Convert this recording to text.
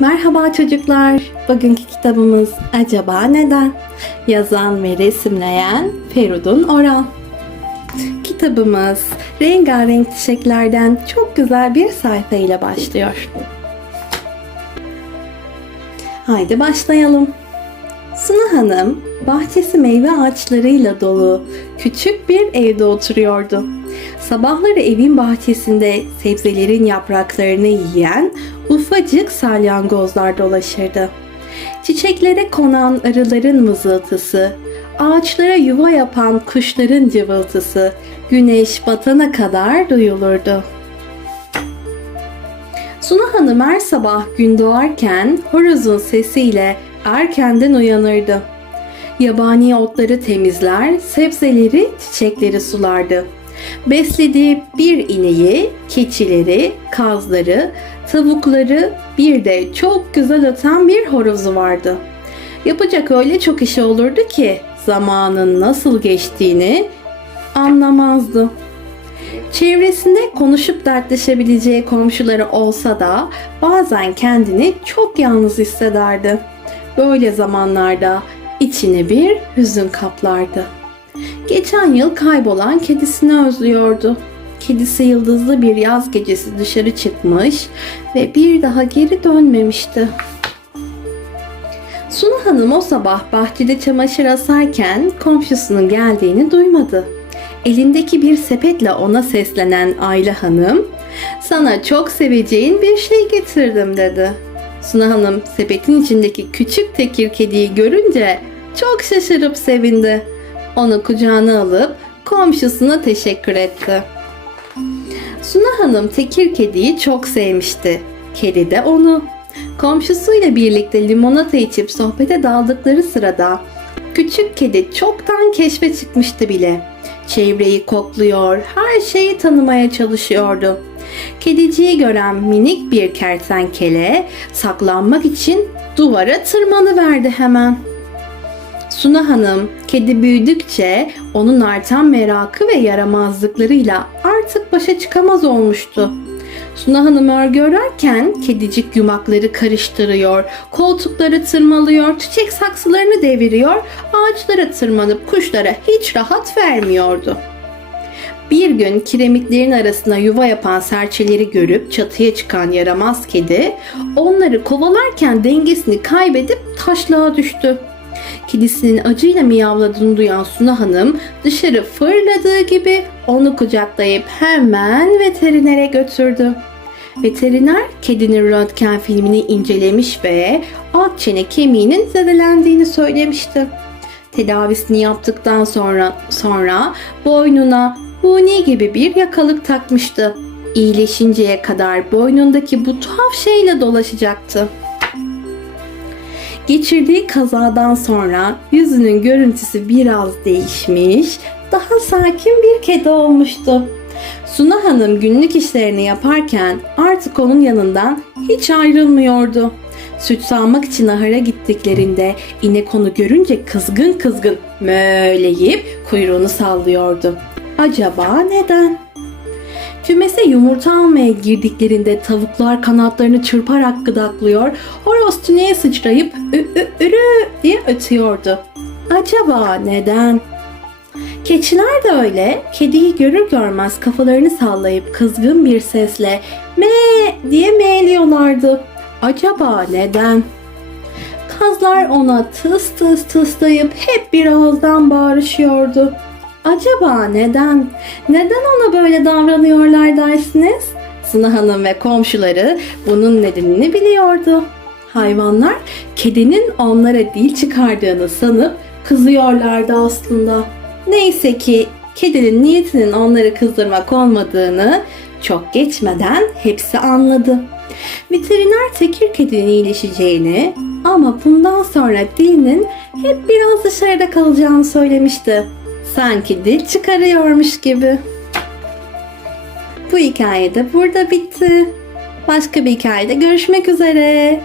Merhaba çocuklar. Bugünkü kitabımız Acaba Neden? Yazan ve resimleyen Ferudun Oral. Kitabımız rengarenk çiçeklerden çok güzel bir sayfa ile başlıyor. Haydi başlayalım. Suna Hanım bahçesi meyve ağaçlarıyla dolu küçük bir evde oturuyordu. Sabahları evin bahçesinde sebzelerin yapraklarını yiyen ufacık salyangozlar dolaşırdı. Çiçeklere konan arıların mızıltısı, ağaçlara yuva yapan kuşların cıvıltısı güneş batana kadar duyulurdu. Suna Hanım her sabah gün doğarken horozun sesiyle erkenden uyanırdı. Yabani otları temizler, sebzeleri, çiçekleri sulardı. Beslediği bir ineği, keçileri, kazları, tavukları, bir de çok güzel öten bir horozu vardı. Yapacak öyle çok işi olurdu ki zamanın nasıl geçtiğini anlamazdı. Çevresinde konuşup dertleşebileceği komşuları olsa da bazen kendini çok yalnız hissederdi. Böyle zamanlarda içine bir hüzün kaplardı. Geçen yıl kaybolan kedisini özlüyordu. Kedisi yıldızlı bir yaz gecesi dışarı çıkmış ve bir daha geri dönmemişti. Sunu Hanım o sabah bahçede çamaşır asarken komşusunun geldiğini duymadı. Elindeki bir sepetle ona seslenen Ayla Hanım, "Sana çok seveceğin bir şey getirdim." dedi. Suna Hanım sepetin içindeki küçük tekir kediyi görünce çok şaşırıp sevindi. Onu kucağına alıp komşusuna teşekkür etti. Suna Hanım tekir kediyi çok sevmişti. Kedi de onu. Komşusuyla birlikte limonata içip sohbete daldıkları sırada küçük kedi çoktan keşfe çıkmıştı bile. Çevreyi kokluyor, her şeyi tanımaya çalışıyordu. Kediciyi gören minik bir kertenkele saklanmak için duvara tırmanıverdi hemen. Suna Hanım kedi büyüdükçe onun artan merakı ve yaramazlıklarıyla artık başa çıkamaz olmuştu. Suna Hanım örgü örerken kedicik yumakları karıştırıyor, koltukları tırmalıyor, çiçek saksılarını deviriyor, ağaçlara tırmanıp kuşlara hiç rahat vermiyordu. Bir gün kiremitlerin arasına yuva yapan serçeleri görüp çatıya çıkan yaramaz kedi onları kovalarken dengesini kaybedip taşlığa düştü. Kedisinin acıyla miyavladığını duyan Suna Hanım dışarı fırladığı gibi onu kucaklayıp hemen veterinere götürdü. Veteriner kedinin röntgen filmini incelemiş ve alt çene kemiğinin zedelendiğini söylemişti. Tedavisini yaptıktan sonra sonra boynuna huni gibi bir yakalık takmıştı. İyileşinceye kadar boynundaki bu tuhaf şeyle dolaşacaktı. Geçirdiği kazadan sonra yüzünün görüntüsü biraz değişmiş, daha sakin bir kedi olmuştu. Suna Hanım günlük işlerini yaparken artık onun yanından hiç ayrılmıyordu. Süt sağmak için ahıra gittiklerinde inek onu görünce kızgın kızgın möyleyip kuyruğunu sallıyordu. Acaba neden? Kümese yumurta almaya girdiklerinde tavuklar kanatlarını çırparak gıdaklıyor, horoz tüneye sıçrayıp ürü diye ötüyordu. Acaba neden? Keçiler de öyle, kediyi görür görmez kafalarını sallayıp kızgın bir sesle me diye meğliyorlardı. Acaba neden? Kazlar ona tıs tıs tıslayıp hep bir ağızdan bağırışıyordu. Acaba neden? Neden ona böyle davranıyorlar dersiniz? Suna Hanım ve komşuları bunun nedenini biliyordu. Hayvanlar kedinin onlara dil çıkardığını sanıp kızıyorlardı aslında. Neyse ki kedinin niyetinin onları kızdırmak olmadığını çok geçmeden hepsi anladı. Veteriner tekir kedinin iyileşeceğini ama bundan sonra dilinin hep biraz dışarıda kalacağını söylemişti. Sanki dil çıkarıyormuş gibi. Bu hikaye de burada bitti. Başka bir hikayede görüşmek üzere.